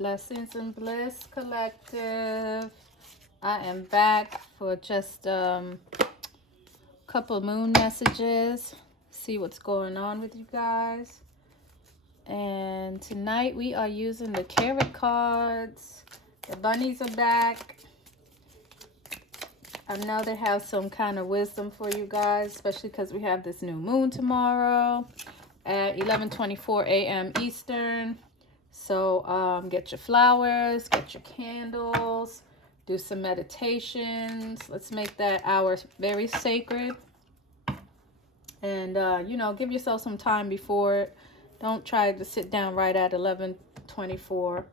Blessings and Bliss Collective. I am back for just couple moon messages. See what's going on with you guys. And tonight we are using the tarot cards. The bunnies are back. I know they have some kind of wisdom for you guys, especially because we have this new moon tomorrow at 11:24 a.m. Eastern. So get your flowers, get your candles, do some meditations. Let's make that hour very sacred. And, give yourself some time before it. Don't try to sit down right at 11:24.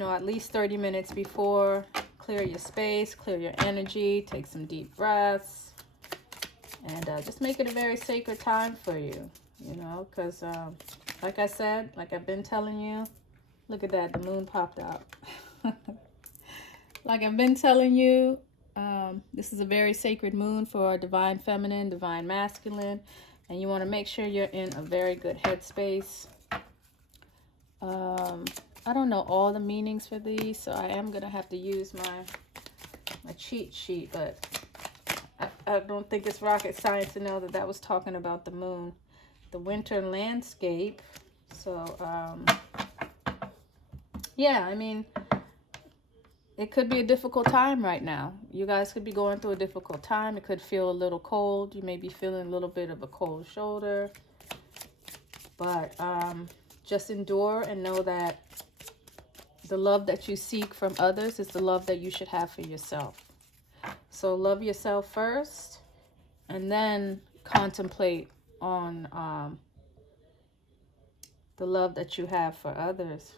At least 30 minutes before. Clear your space, clear your energy, take some deep breaths. And just make it a very sacred time for you, because like I said, like I've been telling you, look at that, the moon popped out. Like I've been telling you, this is a very sacred moon for divine feminine, divine masculine, and you want to make sure you're in a very good headspace. I don't know all the meanings for these, so I am going to have to use my cheat sheet, but I don't think it's rocket science to know that that was talking about the moon. The winter landscape. So, yeah, I mean, it could be a difficult time right now. You guys could be going through a difficult time. It could feel a little cold. You may be feeling a little bit of a cold shoulder. But just endure and know that the love that you seek from others is the love that you should have for yourself. So love yourself first, and then contemplate on the love that you have for others.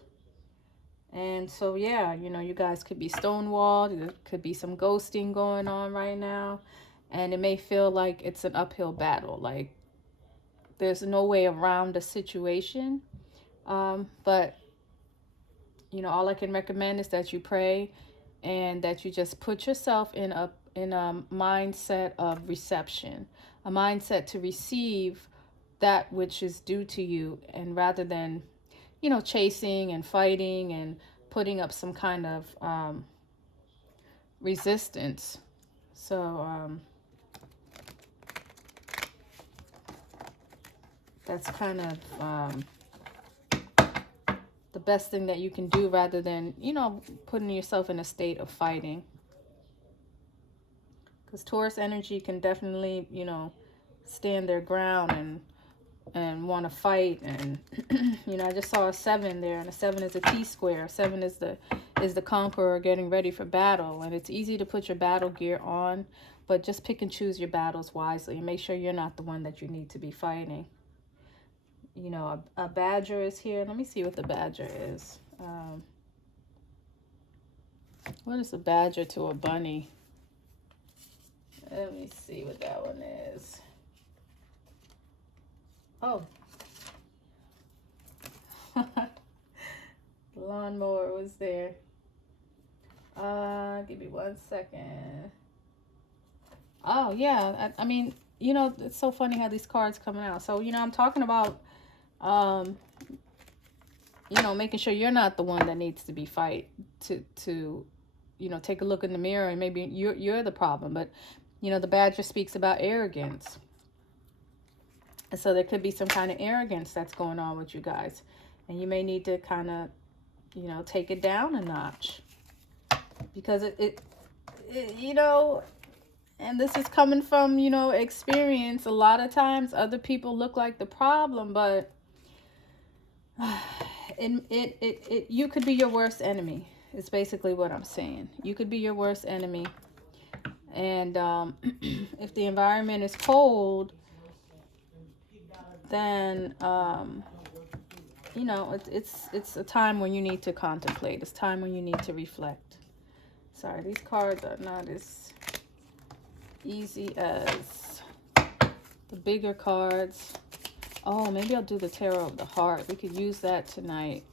And so, yeah, you guys could be stonewalled. There could be some ghosting going on right now. And it may feel like it's an uphill battle. Like there's no way around the situation. But, all I can recommend is that you pray and that you just put yourself in a mindset of reception, a mindset to receive that which is due to you, and rather than chasing and fighting and putting up some kind of resistance. So that's kind of the best thing that you can do, rather than putting yourself in a state of fighting. Because Taurus energy can definitely stand their ground and want to fight. And I just saw a 7 there, and a 7 is a T-square. 7 is the conqueror getting ready for battle, and it's easy to put your battle gear on, but just pick and choose your battles wisely and make sure you're not the one that you need to be fighting. A badger is here. Let me see what the badger is. What is a badger to a bunny? Let me see what that one is. Oh. The lawnmower was there. Give me 1 second. Oh, yeah. I mean, it's so funny how these cards coming out. So, I'm talking about, making sure you're not the one that needs to be fight to take a look in the mirror, and maybe you're the problem. But, the badger speaks about arrogance. And so there could be some kind of arrogance that's going on with you guys. And you may need to kind of, take it down a notch. Because it and this is coming from, experience. A lot of times other people look like the problem, but you could be your worst enemy. It's basically what I'm saying. You could be your worst enemy. And if the environment is cold, then it's a time when you need to contemplate. It's time when you need to reflect. Sorry, these cards are not as easy as the bigger cards. Oh, maybe I'll do the Tarot of the Heart. We could use that tonight,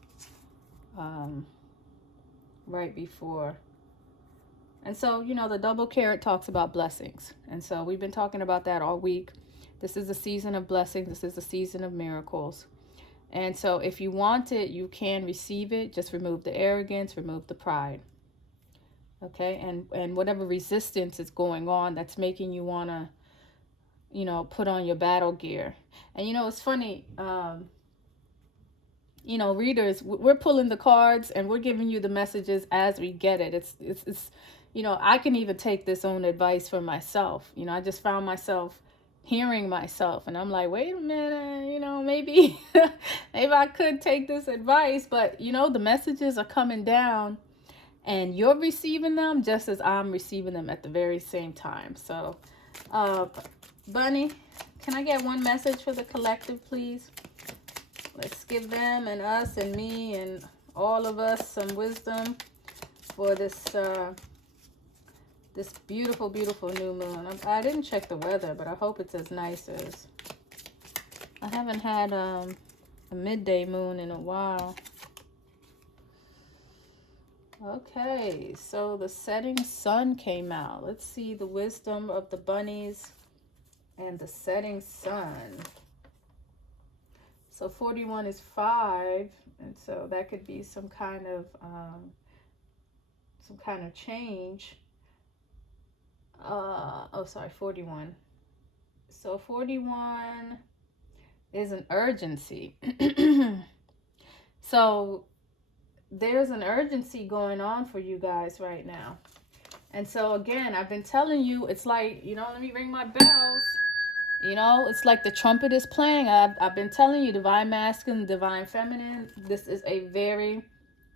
right before. And so, the double carrot talks about blessings. And so we've been talking about that all week. This is a season of blessings. This is a season of miracles. And so if you want it, you can receive it. Just remove the arrogance, remove the pride. Okay? And whatever resistance is going on that's making you want to, you know, put on your battle gear. And, you know, it's funny, you know, readers, we're pulling the cards and we're giving you the messages as we get it. It's you know, I can even take this own advice for myself. You know, I just found myself hearing myself and I'm like, wait a minute, you know, maybe maybe I could take this advice. But, you know, the messages are coming down and you're receiving them just as I'm receiving them at the very same time. So, Bunny, can I get one message for the collective, please? Let's give them and us and me and all of us some wisdom for this this beautiful, beautiful new moon. I didn't check the weather, but I hope it's as nice as... I haven't had a midday moon in a while. Okay, so the setting sun came out. Let's see the wisdom of the bunnies and the setting sun. So 41 is 5, and so that could be some kind of change. Oh, sorry, 41. So 41 is an urgency. So there's an urgency going on for you guys right now. And so again, I've been telling you, it's like, you know, let me ring my bells. You know, it's like the trumpet is playing. I've been telling you, divine masculine, divine feminine. This is a very,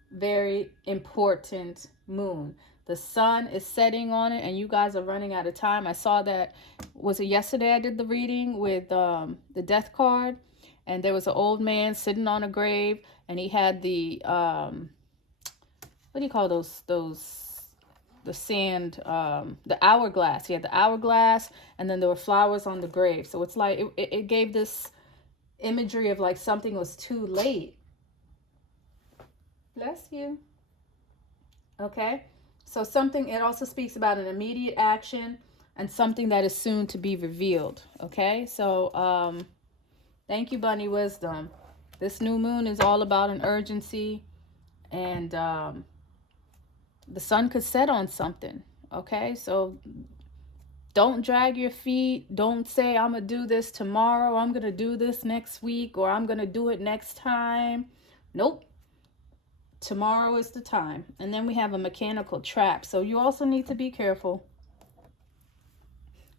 very important moon. The sun is setting on it and you guys are running out of time. I saw that, was it yesterday I did the reading with the death card, and there was an old man sitting on a grave and he had the what do you call those the sand, the hourglass. He had the hourglass and then there were flowers on the grave. So it's like it gave this imagery of like something was too late. Bless you. Okay, so something, it also speaks about an immediate action and something that is soon to be revealed. Okay, so thank you, Bunny Wisdom. This new moon is all about an urgency, and the sun could set on something. Okay, so don't drag your feet. Don't say, I'm going to do this tomorrow. I'm going to do this next week, or I'm going to do it next time. Nope. Tomorrow is the time. And then we have a mechanical trap. So you also need to be careful.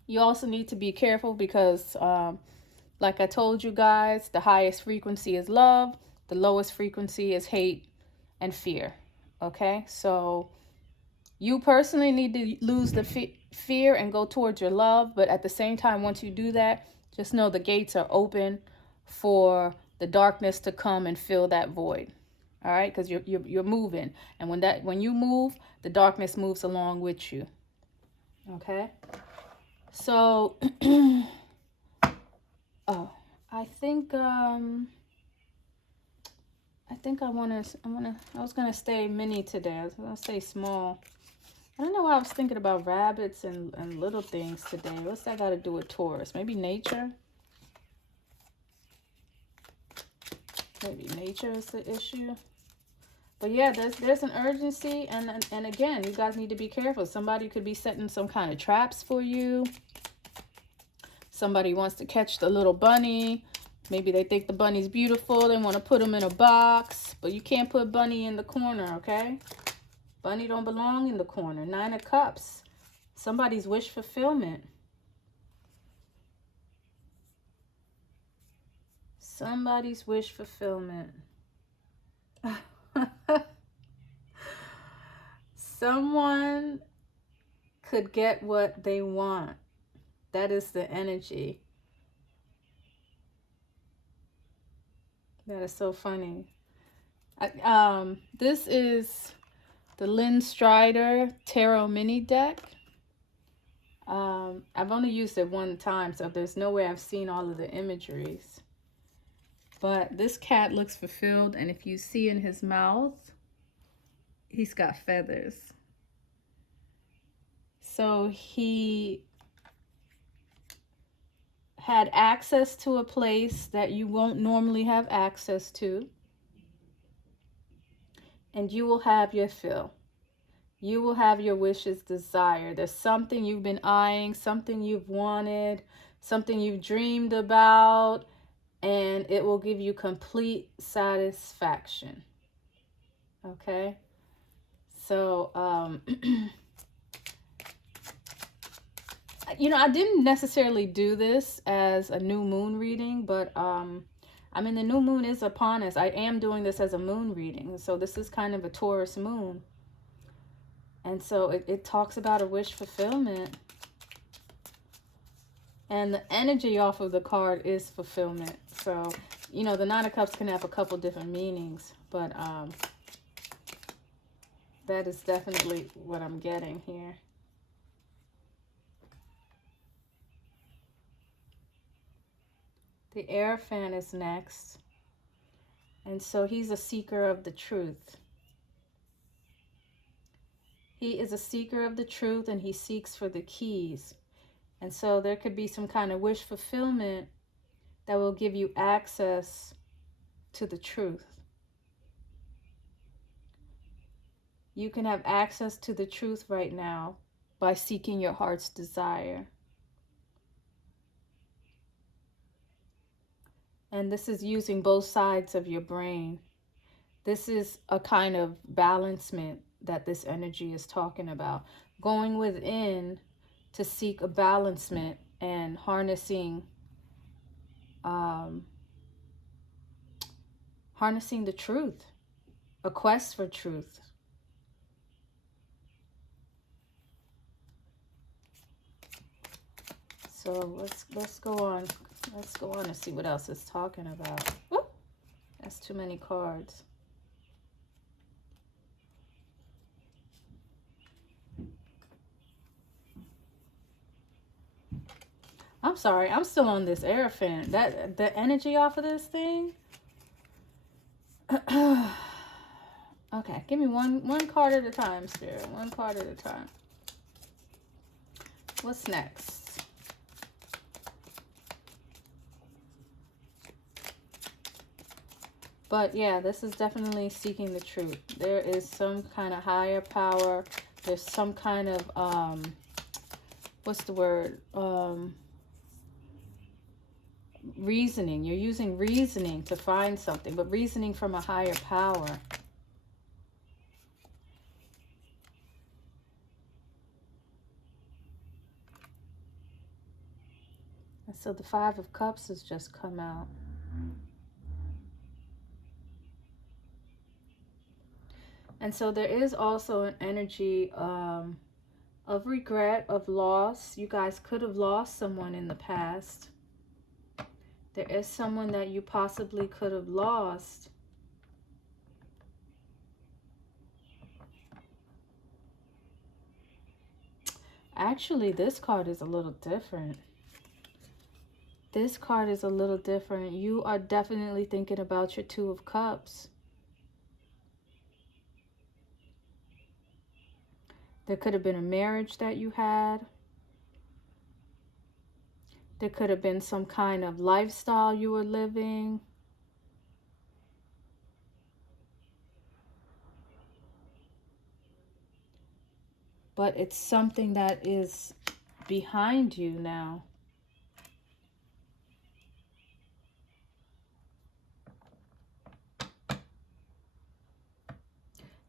You also need to be careful because, like I told you guys, the highest frequency is love. The lowest frequency is hate and fear. Okay, so you personally need to lose the fear and go towards your love. But at the same time, once you do that, just know the gates are open for the darkness to come and fill that void. All right, because you're moving, and when you move, the darkness moves along with you. Okay, so oh, I think I was gonna stay mini today. I was gonna stay small. I don't know why I was thinking about rabbits and little things today. What's that got to do with Taurus? Maybe nature. Maybe nature is the issue. But yeah, there's an urgency, and again, you guys need to be careful. Somebody could be setting some kind of traps for you. Somebody wants to catch the little bunny. Maybe they think the bunny's beautiful. They want to put him in a box, but you can't put bunny in the corner, okay? Bunny don't belong in the corner. 9 of Cups. Somebody's wish fulfillment. Somebody's wish fulfillment. Someone could get what they want. That is the energy. That is so funny. This is the Lynn Strider Tarot Mini Deck. I've only used it one time, so there's no way I've seen all of the imageries. But this cat looks fulfilled, and if you see in his mouth, he's got feathers. So he had access to a place that you won't normally have access to, and you will have your fill. You will have your wishes desired. There's something you've been eyeing, something you've wanted, something you've dreamed about, and it will give you complete satisfaction. Okay? So, you know, I didn't necessarily do this as a new moon reading, but I mean, the new moon is upon us. I am doing this as a moon reading. So this is kind of a Taurus moon. And so it talks about a wish fulfillment. And the energy off of the card is fulfillment. So, you know, the Nine of Cups can have a couple different meanings. But that is definitely what I'm getting here. The Hierophant is next. And so he's a seeker of the truth. He is a seeker of the truth, and he seeks for the keys. And so there could be some kind of wish fulfillment that will give you access to the truth. You can have access to the truth right now by seeking your heart's desire. And this is using both sides of your brain. This is a kind of balancement that this energy is talking about. Going within to seek a balancement and harnessing the truth, a quest for truth. So let's go on. Let's go on and see what else it's talking about. Whoop, that's too many cards. I'm sorry, I'm still on this Hierophant. That the energy off of this thing. Okay, give me one card at a time, Spirit. One card at a time. What's next? But yeah, this is definitely seeking the truth. There is some kind of higher power. There's some kind of what's the word? Reasoning. You're using reasoning to find something, but reasoning from a higher power. And so the Five of Cups has just come out. And so there is also an energy of regret, of loss. You guys could have lost someone in the past. There is someone that you possibly could have lost. Actually, this card is a little different. This card is a little different. You are definitely thinking about your Two of Cups. There could have been a marriage that you had. There could have been some kind of lifestyle you were living. But it's something that is behind you now.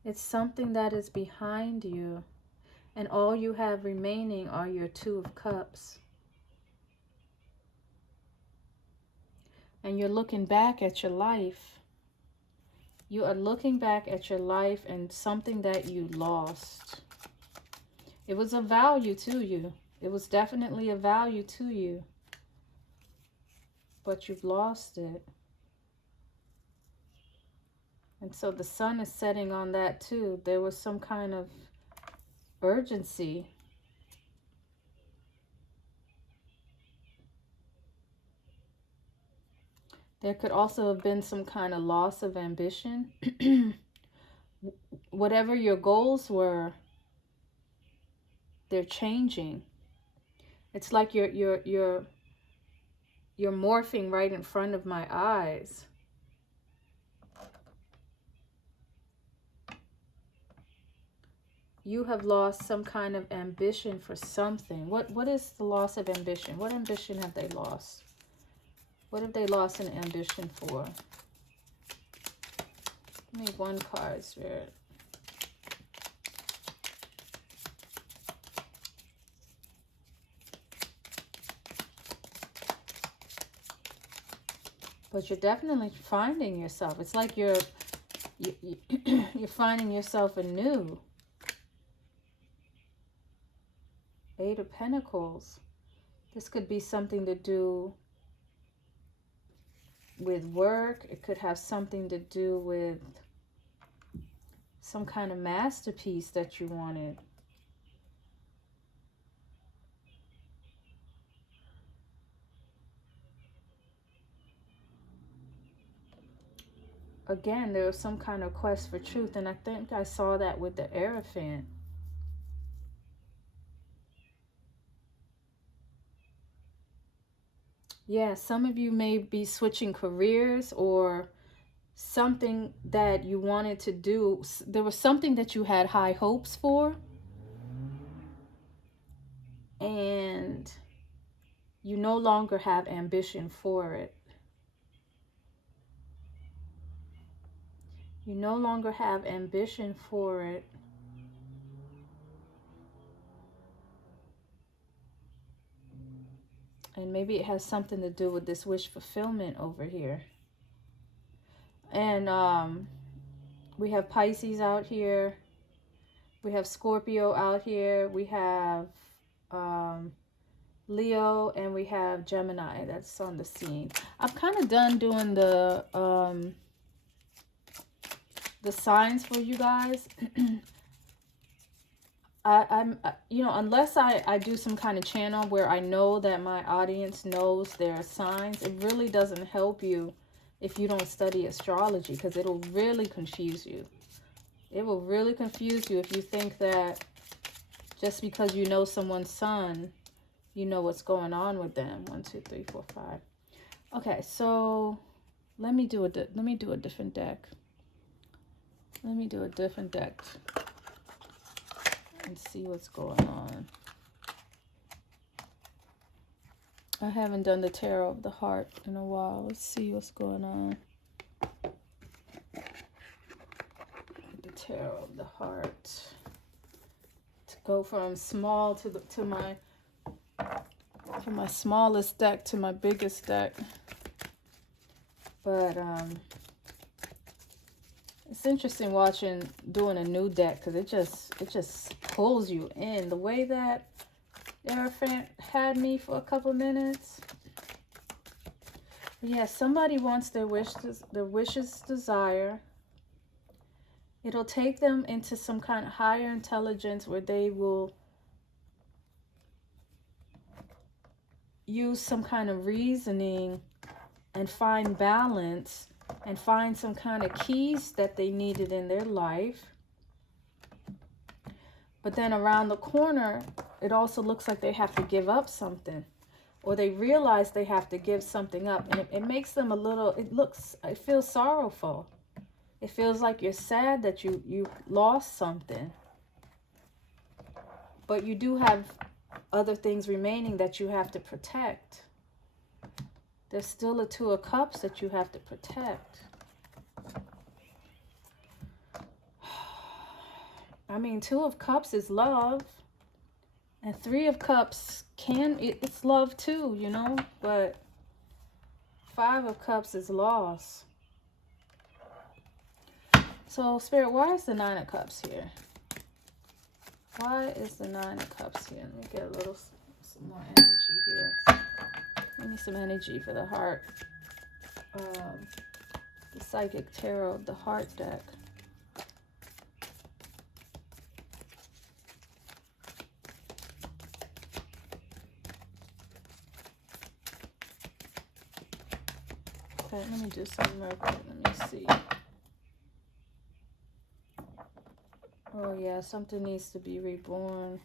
It's something that is behind you. And all you have remaining are your Two of Cups. And you're looking back at your life. You are looking back at your life and something that you lost. It was of value to you. It was definitely of value to you. But you've lost it. And so the sun is setting on that too. There was some kind of urgency. There could also have been some kind of loss of ambition. Whatever your goals were, they're changing. It's like you're you're morphing right in front of my eyes. You have lost some kind of ambition for something. What is the loss of ambition? What ambition have they lost? What have they lost an ambition for? Give me one card, Spirit. But you're definitely finding yourself. It's like you're finding yourself anew. Eight of Pentacles. This could be something to do with work. It could have something to do with some kind of masterpiece that you wanted. Again, there was some kind of quest for truth, and I think I saw that with the Hierophant. Yeah, some of you may be switching careers or something that you wanted to do. There was something that you had high hopes for, and you no longer have ambition for it. You no longer have ambition for it. And maybe it has something to do with this wish fulfillment over here. And we have Pisces out here. We have Scorpio out here. We have Leo, and we have Gemini that's on the scene. I'm kind of done doing the signs for you guys. I'm you know, unless I do some kind of channel where I know that my audience knows their signs, it really doesn't help you if you don't study astrology, because it'll really confuse you. It will really confuse you if you think that just because you know someone's sun, you know what's going on with them. 1, 2, 3, 4, 5. Okay, so let me do a different deck. Let me do a different deck and see what's going on. I haven't done the Tarot of the Heart in a while. Let's see what's going on. The Tarot of the Heart. To go from small to my smallest deck to my biggest deck. But it's interesting doing a new deck, because it just pulls you in. The way that Hierophant had me for a couple minutes. Yeah, somebody wants their wishes desire. It'll take them into some kind of higher intelligence where they will use some kind of reasoning and find balance and find some kind of keys that they needed in their life. But then around the corner, it also looks like they have to give up something, or they realize they have to give something up, and it makes them a little, it feels sorrowful. It feels like you're sad that you lost something, but you do have other things remaining that you have to protect. There's still a Two of Cups that you have to protect. I mean, Two of Cups is love, and Three of Cups it's love too, you know, but Five of Cups is loss. So, Spirit, why is the Nine of Cups here? Why is the Nine of Cups here? Let me get some more energy here. Give me some energy for the heart. The Psychic Tarot of the Heart deck. Okay, let me do some Mercury. Let me see. Oh yeah, something needs to be reborn.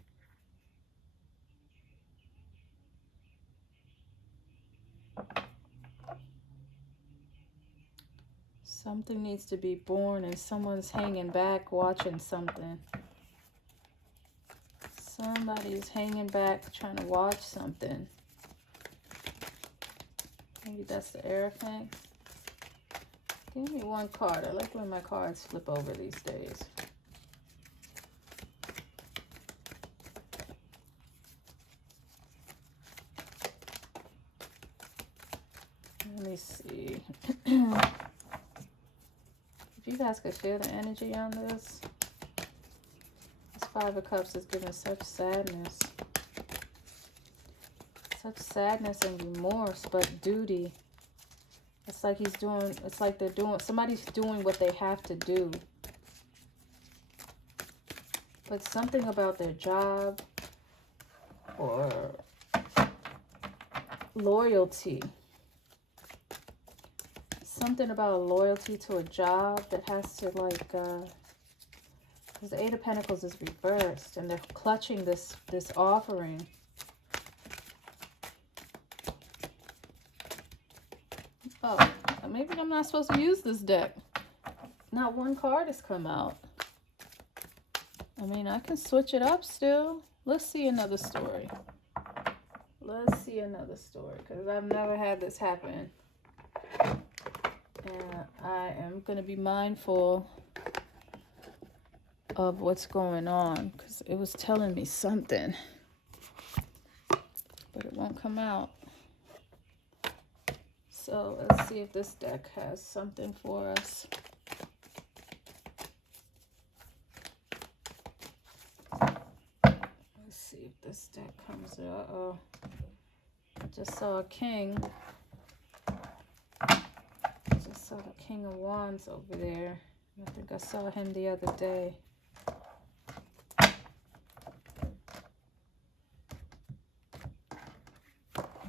Something needs to be born and someone's hanging back watching something. Somebody's hanging back trying to watch something. Maybe that's the Hierophant. Give me one card. I like when my cards flip over these days. Let me see. If you guys could feel the energy on this. This Five of Cups is giving such sadness. Such sadness and remorse, but duty. It's like he's doing, it's like they're doing, somebody's doing what they have to do. But something about their job or loyalty. Something about loyalty to a job that has to like, because the Eight of Pentacles is reversed and they're clutching this offering. Oh, maybe I'm not supposed to use this deck. Not one card has come out. I mean, I can switch it up still. Let's see another story. Let's see another story, because I've never had this happen. And I am going to be mindful of what's going on, because it was telling me something. But it won't come out. So let's see if this deck has something for us. Let's see if this deck comes out. Uh-oh. I just saw a king. I just saw the King of Wands over there. I think I saw him the other day. I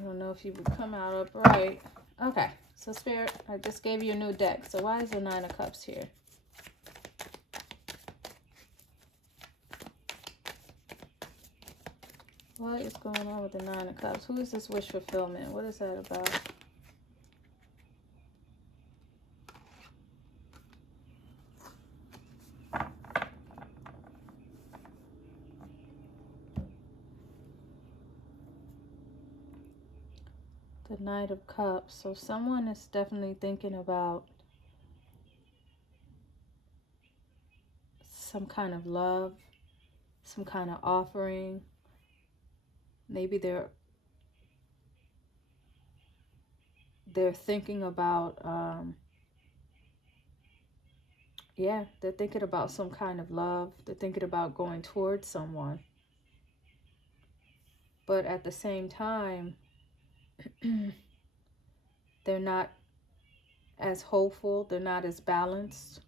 don't know if he would come out upright. Okay, so Spirit, I just gave you a new deck. So why is the Nine of Cups here? What is going on with the Nine of Cups? Who is this wish fulfillment? What is that about? The Knight of Cups. So someone is definitely thinking about some kind of love, some kind of offering. Maybe they're thinking about, yeah, they're thinking about some kind of love. They're thinking about going towards someone. But at the same time, they're not as hopeful. They're not as balanced.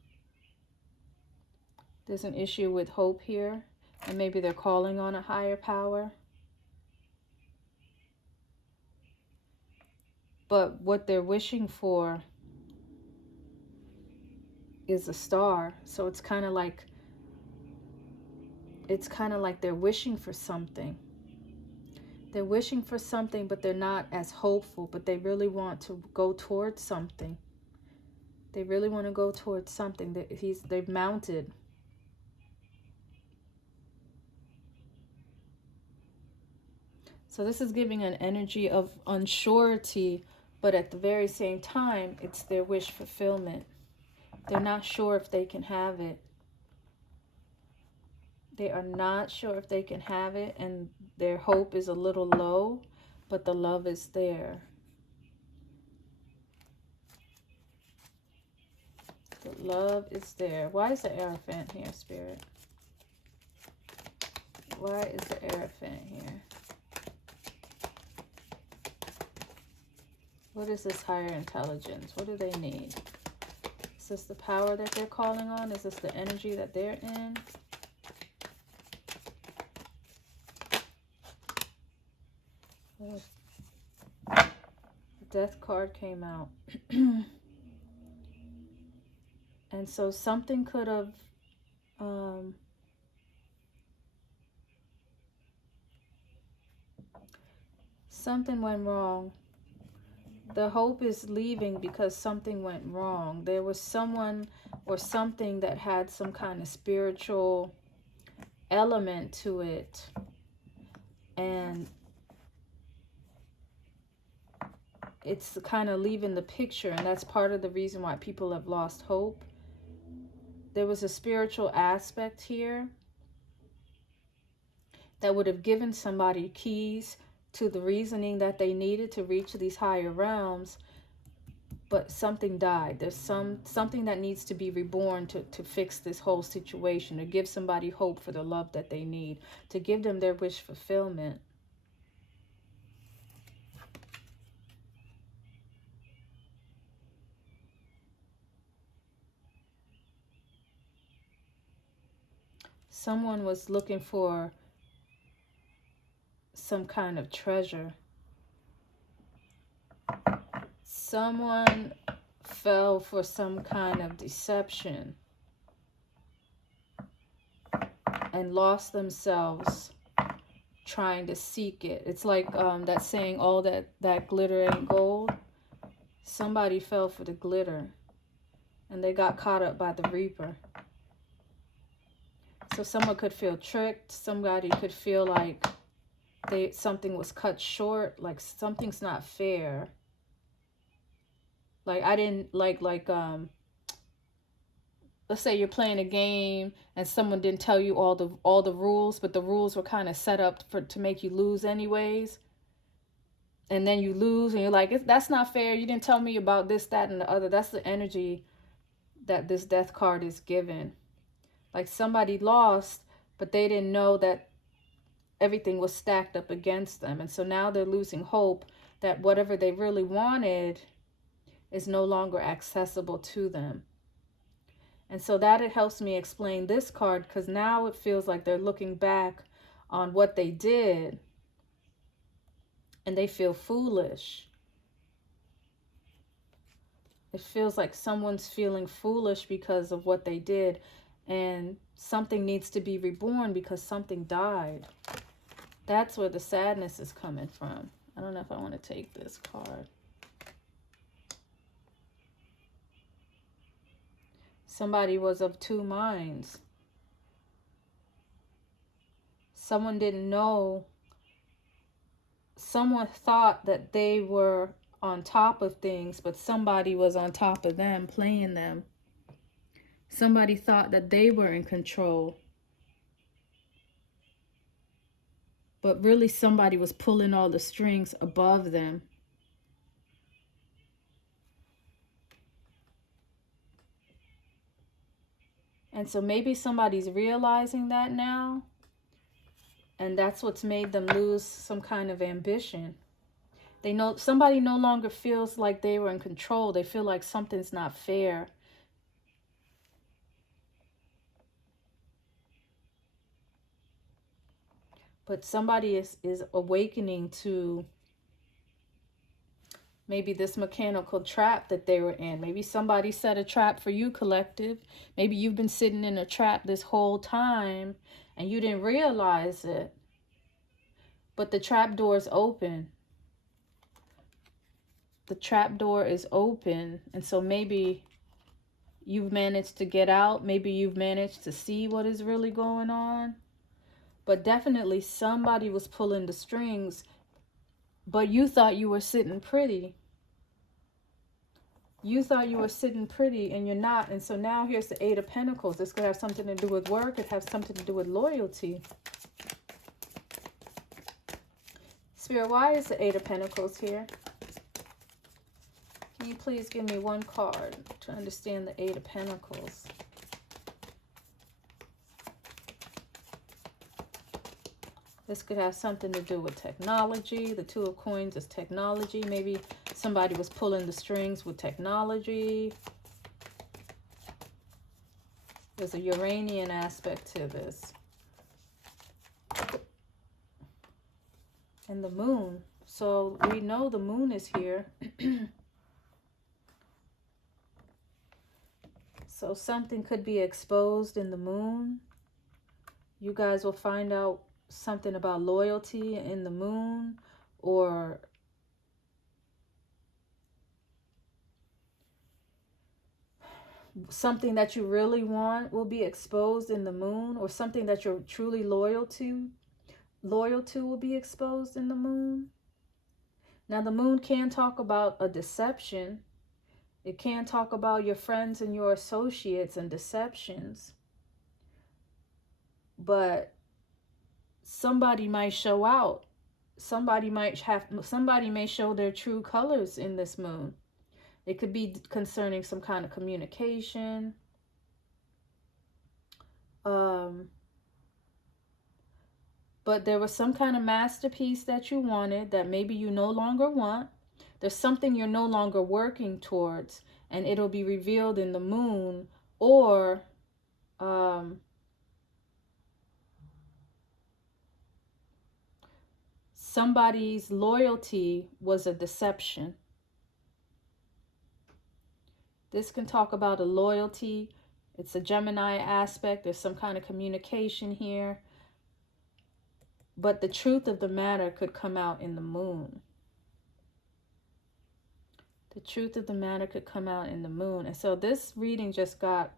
There's an issue with hope here. And maybe they're calling on a higher power. But what they're wishing for is a star. So it's kind of like they're wishing for something. They're wishing for something, but they're not as hopeful, but they really want to go towards something. They really want to go towards something. They've mounted. So this is giving an energy of unsurety, but at the very same time, it's their wish fulfillment. They're not sure if they can have it. They are not sure if they can have it, and their hope is a little low, but the love is there. The love is there. Why is the Hierophant here, Spirit? Why is the Hierophant here? What is this higher intelligence? What do they need? Is this the power that they're calling on? Is this the energy that they're in? The Death card came out. And so something could have something went wrong The hope is leaving because something went wrong. There was someone or something that had some kind of spiritual element to it. And it's kind of leaving the picture. And that's part of the reason why people have lost hope. There was a spiritual aspect here that would have given somebody keys to the reasoning that they needed to reach these higher realms. But something died. There's something that needs to be reborn to fix this whole situation, to give somebody hope for the love that they need, to give them their wish fulfillment. Someone was looking for some kind of treasure. Someone fell for some kind of deception and lost themselves trying to seek it. It's like that saying, all that glitter ain't gold. Somebody fell for the glitter and they got caught up by the reaper. So someone could feel tricked. Somebody could feel like something was cut short, like something's not fair. Like I didn't let's say you're playing a game and someone didn't tell you all the rules, but the rules were kind of set up to make you lose anyways. And then you lose and you're like, that's not fair. You didn't tell me about this, that, and the other. That's the energy that this death card is given. Like somebody lost, but they didn't know that everything was stacked up against them. And so now they're losing hope that whatever they really wanted is no longer accessible to them. And so that it helps me explain this card, because now it feels like they're looking back on what they did and they feel foolish. It feels like someone's feeling foolish because of what they did, and something needs to be reborn because something died. That's where the sadness is coming from. I don't know if I want to take this card. Somebody was of two minds. Someone didn't know. Someone thought that they were on top of things, but somebody was on top of them, playing them. Somebody thought that they were in control, but really somebody was pulling all the strings above them. And so maybe somebody's realizing that now, and that's what's made them lose some kind of ambition. They know somebody no longer feels like they were in control. They feel like something's not fair. But somebody is awakening to maybe this mechanical trap that they were in. Maybe somebody set a trap for you, collective. Maybe you've been sitting in a trap this whole time and you didn't realize it. But the trap door is open. The trap door is open. And so maybe you've managed to get out. Maybe you've managed to see what is really going on. But definitely somebody was pulling the strings, but you thought you were sitting pretty. You thought you were sitting pretty and you're not. And so now here's the Eight of Pentacles. This could have something to do with work. It has something to do with loyalty. Spirit, why is the Eight of Pentacles here? Can you please give me one card to understand the Eight of Pentacles? This could have something to do with technology. The Two of Coins is technology. Maybe somebody was pulling the strings with technology. There's a Uranian aspect to this. And the moon. So we know the moon is here. So something could be exposed in the moon. You guys will find out something about loyalty in the moon, or Something that you really want will be exposed in the moon, or something that you're truly loyal to will be exposed in the moon. Now, the moon can talk about a deception. It can talk about your friends and your associates and deceptions. But somebody might show out. Somebody may show their true colors in this moon. It could be concerning some kind of communication. But there was some kind of masterpiece that you wanted that maybe you no longer want. There's something you're no longer working towards, and it'll be revealed in the moon. Or somebody's loyalty was a deception. This can talk about a loyalty. It's a Gemini aspect. There's some kind of communication here. But the truth of the matter could come out in the moon. The truth of the matter could come out in the moon. And so this reading just got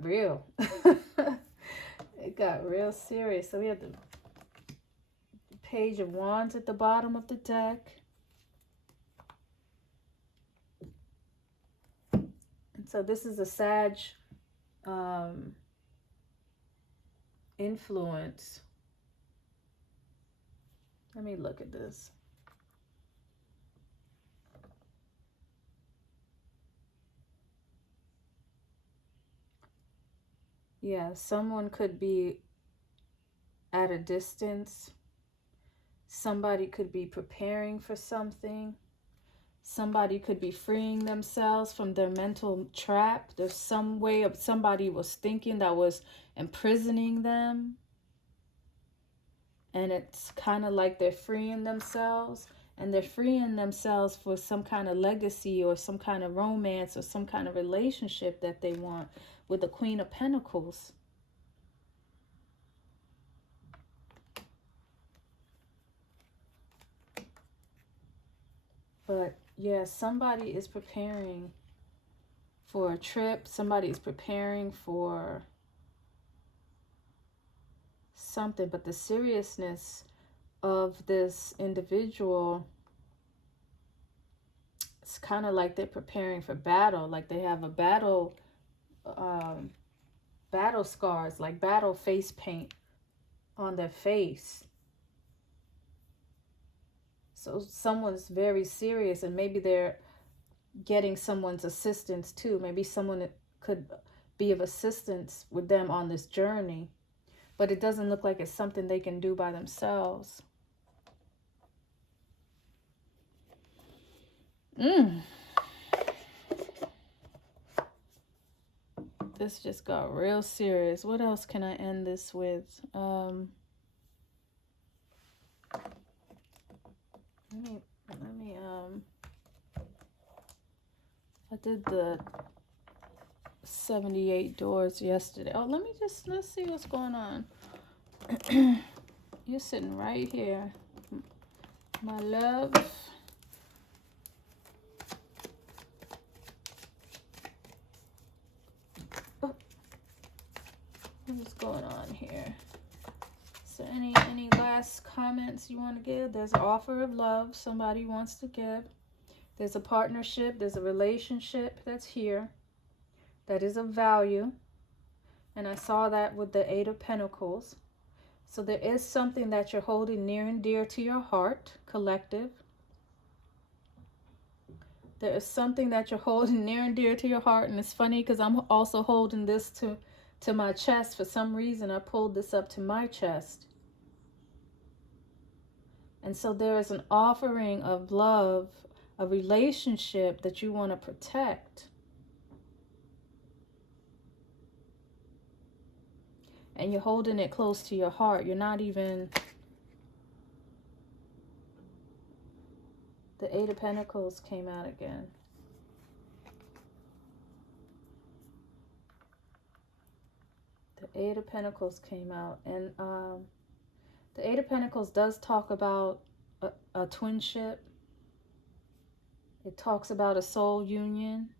real. It got real serious. So we have the Page of Wands at the bottom of the deck. And so this is a Sag influence. Let me look at this. Yeah, someone could be at a distance. Somebody could be preparing for something. Somebody could be freeing themselves from their mental trap. There's some way of somebody was thinking that was imprisoning them. And it's kind of like they're freeing themselves. And they're freeing themselves for some kind of legacy or some kind of romance or some kind of relationship that they want with the Queen of Pentacles. But yeah, somebody is preparing for a trip. Somebody is preparing for something. But the seriousness of this individual, it's kind of like they're preparing for battle. Like they have a battle scars, like battle face paint on their face. So someone's very serious, and maybe they're getting someone's assistance too. Maybe someone could be of assistance with them on this journey, but it doesn't look like it's something they can do by themselves. This just got real serious. What else can I end this with? Let me I did the 78 doors yesterday. Oh, let's see what's going on. You're sitting right here, my love. Oh, what's going on here? So any last comments you want to give? There's an offer of love somebody wants to give. There's a partnership. There's a relationship that's here that is of value. And I saw that with the Eight of Pentacles. So there is something that you're holding near and dear to your heart, collective. There is something that you're holding near and dear to your heart. And it's funny because I'm also holding this to my chest. For some reason, I pulled this up to my chest. And so there is an offering of love, a relationship that you want to protect. And you're holding it close to your heart. You're not even... The Eight of Pentacles came out again. The Eight of Pentacles came out. And the Eight of Pentacles does talk about a twinship. It talks about a soul union.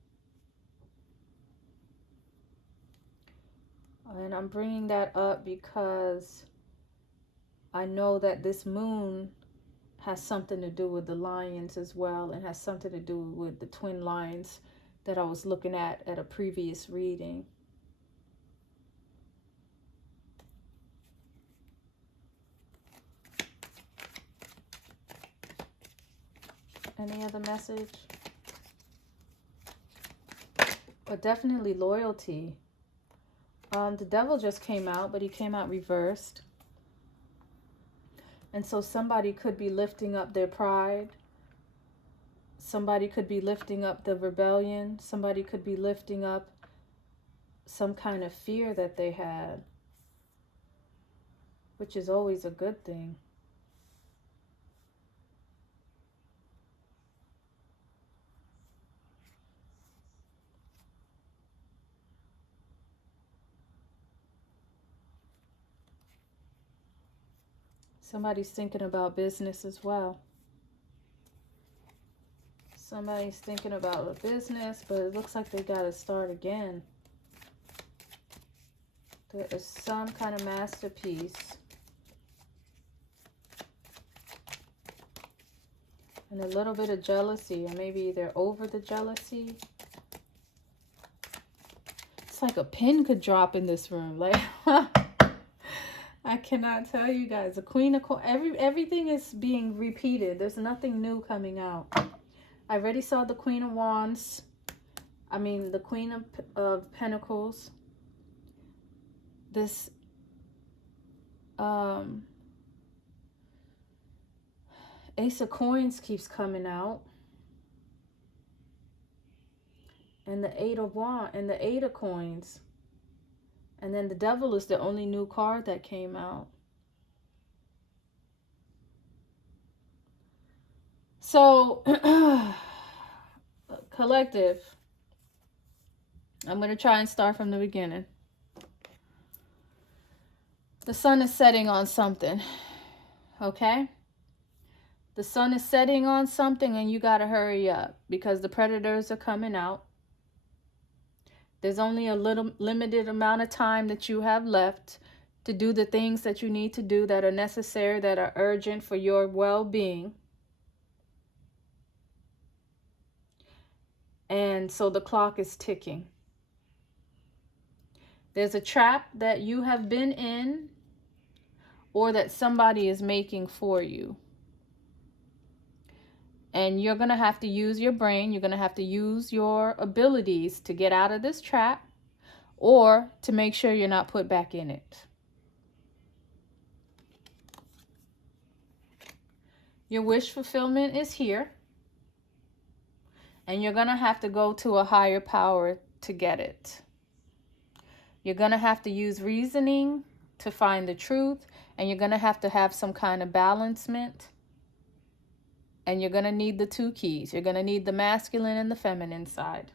And I'm bringing that up because I know that this moon has something to do with the lions as well, and has something to do with the twin lions that I was looking at a previous reading. Any other message? But definitely loyalty. The devil just came out, but he came out reversed. And so somebody could be lifting up their pride. Somebody could be lifting up the rebellion. Somebody could be lifting up some kind of fear that they had, which is always a good thing. Somebody's thinking about business as well. Somebody's thinking about a business, but it looks like they got to start again. There is some kind of masterpiece. And a little bit of jealousy, or maybe they're over the jealousy. It's like a pin could drop in this room. Like, I cannot tell you guys. The Queen of everything is being repeated. There's nothing new coming out. I already saw the Queen of Wands. I mean, the Queen of Pentacles. This Ace of Coins keeps coming out. And the Eight of Wands and the Eight of Coins. And then the Devil is the only new card that came out. So, collective. I'm going to try and start from the beginning. The sun is setting on something. Okay? The sun is setting on something and you got to hurry up because the predators are coming out. There's only a little limited amount of time that you have left to do the things that you need to do that are necessary, that are urgent for your well-being. And so the clock is ticking. There's a trap that you have been in or that somebody is making for you. And you're going to have to use your brain. You're going to have to use your abilities to get out of this trap or to make sure you're not put back in it. Your wish fulfillment is here. And you're going to have to go to a higher power to get it. You're going to have to use reasoning to find the truth. And you're going to have some kind of balancement. And you're going to need the two keys. You're going to need the masculine and the feminine side.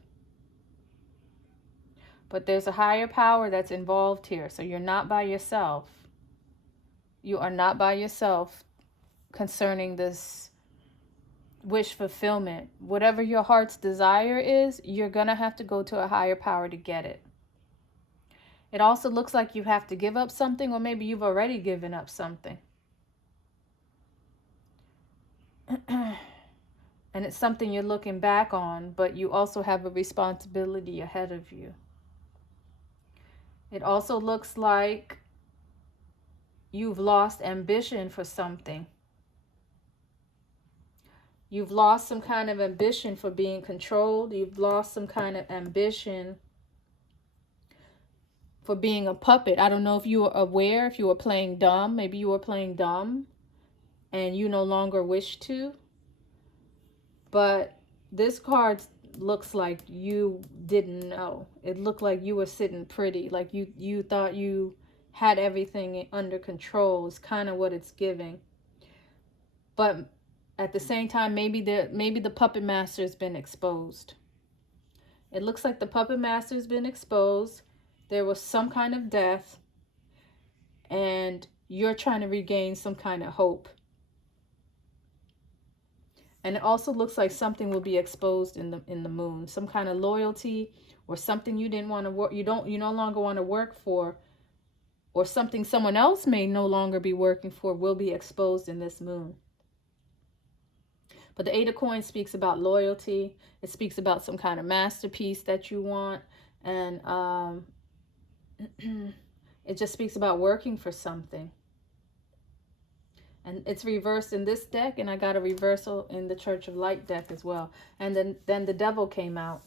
But there's a higher power that's involved here. So you're not by yourself. You are not by yourself concerning this wish fulfillment. Whatever your heart's desire is, you're going to have to go to a higher power to get it. It also looks like you have to give up something, or maybe you've already given up something. And it's something you're looking back on, but you also have a responsibility ahead of you. It also looks like you've lost ambition for something. You've lost some kind of ambition for being controlled. You've lost some kind of ambition for being a puppet. I don't know if you were aware, if you were playing dumb. Maybe you were playing dumb and you no longer wish to. But this card looks like you didn't know. It looked like you were sitting pretty. Like you thought you had everything under control. Is kind of what it's giving. But at the same time, maybe the puppet master has been exposed. It looks like the puppet master has been exposed. There was some kind of death. And you're trying to regain some kind of hope. And it also looks like something will be exposed in the moon. Some kind of loyalty or something you didn't want to work, you no longer want to work for, or something someone else may no longer be working for will be exposed in this moon. But the Eight of Coins speaks about loyalty. It speaks about some kind of masterpiece that you want. And it just speaks about working for something. And it's reversed in this deck, and I got a reversal in the Church of Light deck as well. And then the Devil came out,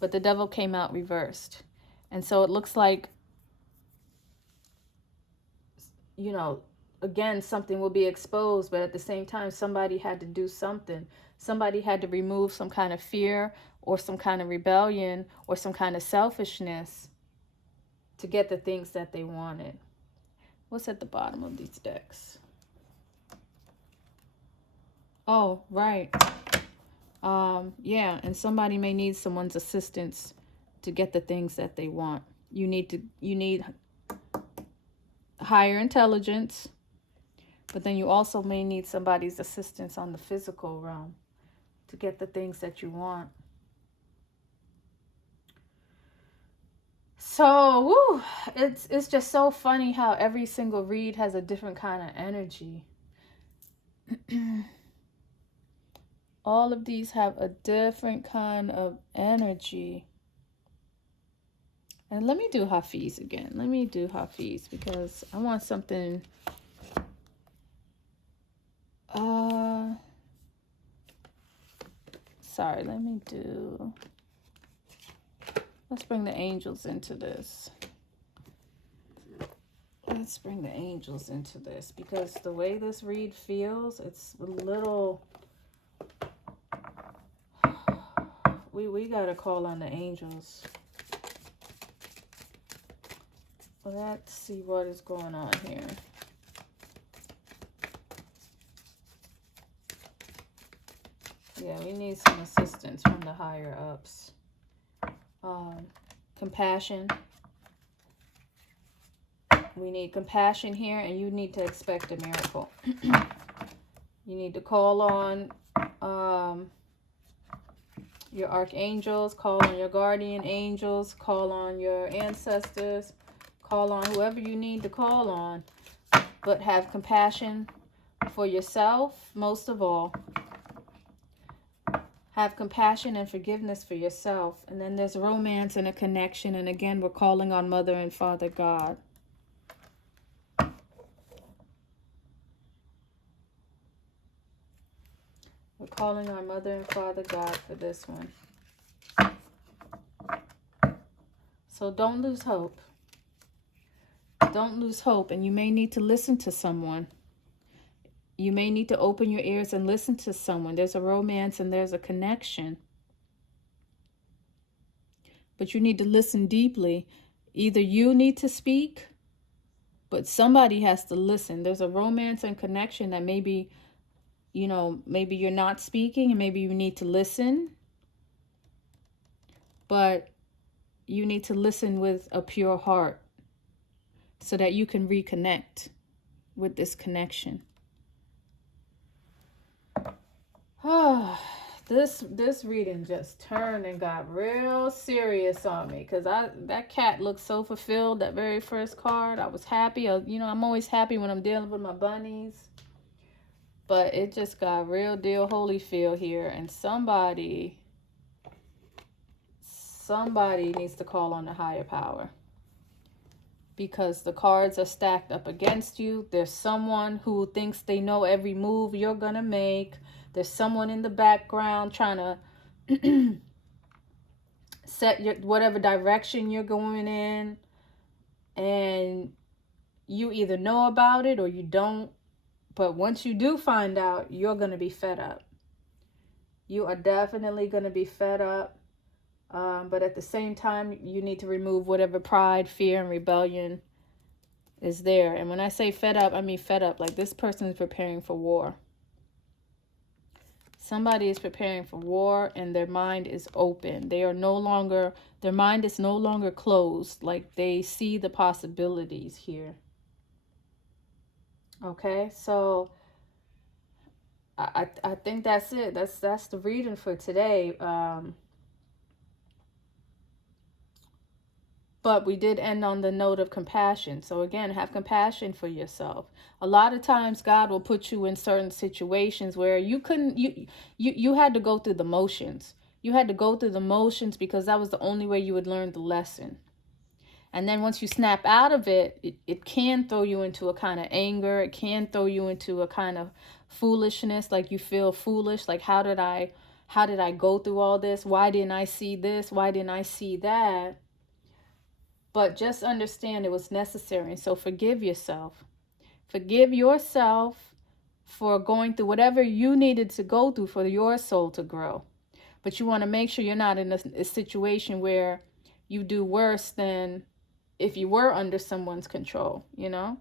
but the Devil came out reversed. And so it looks like, you know, again, something will be exposed, but at the same time, somebody had to do something. Somebody had to remove some kind of fear or some kind of rebellion or some kind of selfishness to get the things that they wanted. What's at the bottom of these decks? Oh, right. Yeah, and somebody may need someone's assistance to get the things that they want. You need higher intelligence, but then you also may need somebody's assistance on the physical realm to get the things that you want. So, woo, it's just so funny how every single read has a different kind of energy. All of these have a different kind of energy. And let me do Hafiz again. Let me do Hafiz because I want something. Sorry, let's bring the angels into this. Let's bring the angels into this because the way this read feels, it's a little... We gotta call on the angels. Let's see what is going on here. Yeah, we need some assistance from the higher ups. Compassion. We need compassion here, and you need to expect a miracle. You need to call on your archangels, call on your guardian angels, call on your ancestors, call on whoever you need to call on, but have compassion for yourself most of all. Have compassion and forgiveness for yourself. And then there's romance and a connection. And again, we're calling on Mother and Father God. We're calling on Mother and Father God for this one. So don't lose hope. Don't lose hope. And you may need to listen to someone. You may need to open your ears and listen to someone. There's a romance and there's a connection. But you need to listen deeply. Either you need to speak, but somebody has to listen. There's a romance and connection that maybe, you know, maybe you're not speaking and maybe you need to listen. But you need to listen with a pure heart so that you can reconnect with this connection. Oh, this reading just turned and got real serious on me because that cat looked so fulfilled. That very first card, I was happy. You know, I'm always happy when I'm dealing with my bunnies, but it just got real deal Holyfield here, and somebody needs to call on the higher power because the cards are stacked up against you. There's someone who thinks they know every move you're gonna make. There's someone in the background trying to set your whatever direction you're going in, and you either know about it or you don't. But once you do find out, you're going to be fed up. You are definitely going to be fed up. But at the same time, you need to remove whatever pride, fear, and rebellion is there. And when I say fed up, I mean fed up. Like this person is preparing for war. Somebody is preparing for war and their mind is open. Their mind is no longer closed. Like they see the possibilities here. Okay, so I think that's it. That's the reading for today. But we did end on the note of compassion. So again, have compassion for yourself. A lot of times God will put you in certain situations where you couldn't you had to go through the motions. You had to go through the motions because that was the only way you would learn the lesson. And then once you snap out of it, it can throw you into a kind of anger. It can throw you into a kind of foolishness, like you feel foolish, like how did I go through all this? Why didn't I see this? Why didn't I see that? But just understand it was necessary. So forgive yourself. Forgive yourself for going through whatever you needed to go through for your soul to grow. But you want to make sure you're not in a situation where you do worse than if you were under someone's control, you know?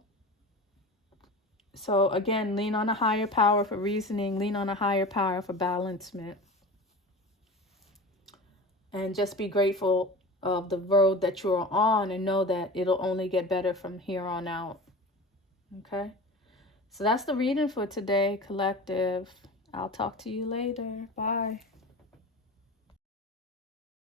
So again, lean on a higher power for reasoning, lean on a higher power for balancement. And just be grateful of the road that you're on and know that it'll only get better from here on out. Okay? So that's the reading for today, collective. I'll talk to you later. Bye.